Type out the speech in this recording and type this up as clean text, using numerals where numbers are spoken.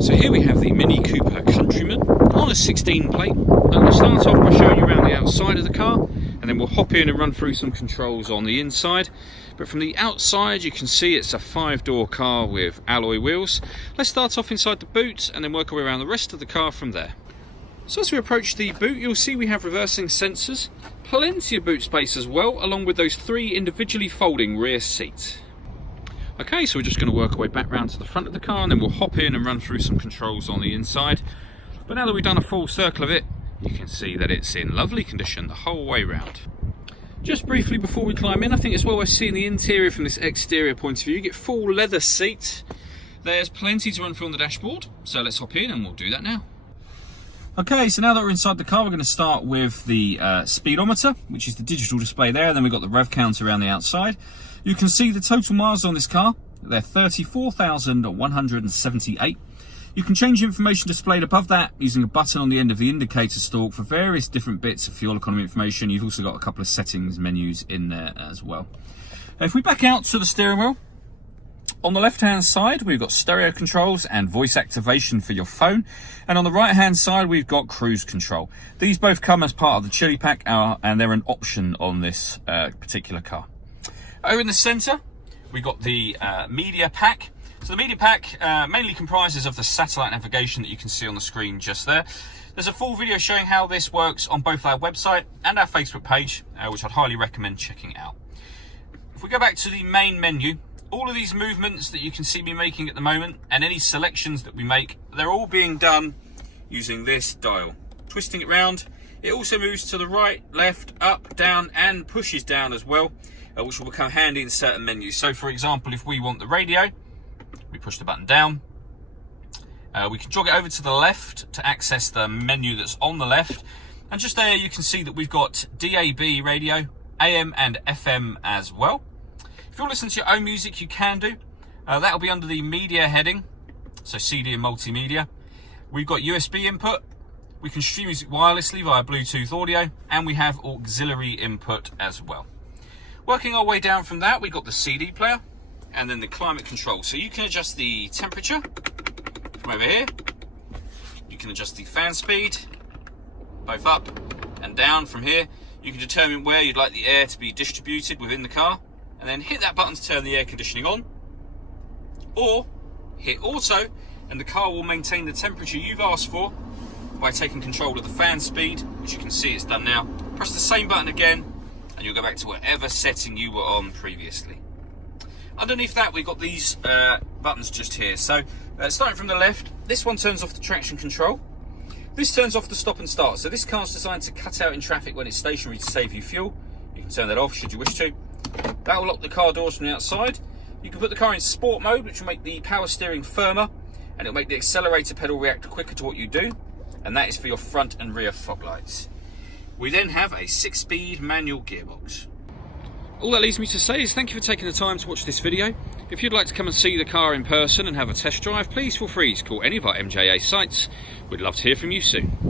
So here we have the Mini Cooper Countryman on a 16 plate. We'll start off by showing you around the outside of the car, and then we'll hop in and run through some controls on the inside. But from the outside you can see it's a 5-door car with alloy wheels. Let's start off inside the boot and then work our way around the rest of the car from there. So as we approach the boot, you'll see we have reversing sensors, plenty of boot space as well, along with those 3 individually folding rear seats. Okay, so we're just going to work our way back round to the front of the car and then we'll hop in and run through some controls on the inside. But now that we've done a full circle of it, you can see that it's in lovely condition the whole way round. Just briefly before we climb in, I think it's well worth seeing the interior from this exterior point of view. You get full leather seats. There's plenty to run through on the dashboard, so let's hop in and we'll do that now. Okay, so now that we're inside the car, we're going to start with the speedometer, which is the digital display there. Then we've got the rev counter around the outside. You can see the total miles on this car. They're 34,178. You can change information displayed above that using a button on the end of the indicator stalk for various different bits of fuel economy information. You've also got a couple of settings menus in there as well. If we back out to the steering wheel, on the left hand side we've got stereo controls and voice activation for your phone, and on the right hand side we've got cruise control. These both come as part of the chili pack and they're an option on this particular car. Over in the centre we've got the media pack. So the media pack mainly comprises of the satellite navigation that you can see on the screen just there. There's a full video showing how this works on both our website and our Facebook page, which I'd highly recommend checking out. If we go back to the main menu, all of these movements that you can see me making at the moment and any selections that we make, they're all being done using this dial. Twisting it round, it also moves to the right, left, up, down and pushes down as well, which will become handy in certain menus. So for example, if we want the radio, we push the button down. We can jog it over to the left to access the menu that's on the left. And just there you can see that we've got DAB radio, AM and FM as well. If you want to listen to your own music, you can do. That'll be under the media heading, so CD and multimedia. We've got USB input. We can stream music wirelessly via Bluetooth audio, and we have auxiliary input as well. Working our way down from that, we've got the CD player and then the climate control. So you can adjust the temperature from over here. You can adjust the fan speed, both up and down from here. You can determine where you'd like the air to be distributed within the car, and then hit that button to turn the air conditioning on, or hit auto and the car will maintain the temperature you've asked for by taking control of the fan speed, which you can see it's done now. Press the same button again and you'll go back to whatever setting you were on previously. Underneath that we've got these buttons just here. So starting from the left, this one turns off the traction control. This turns off the stop and start. So this car's designed to cut out in traffic when it's stationary to save you fuel. You can turn that off should you wish to. That will lock the car doors from the outside. You can put the car in sport mode, which will make the power steering firmer and it'll make the accelerator pedal react quicker to what you do. And that is for your front and rear fog lights. We then have a 6-speed manual gearbox. All that leaves me to say is thank you for taking the time to watch this video. If you'd like to come and see the car in person and have a test drive, please feel free to call any of our MJA sites. We'd love to hear from you soon.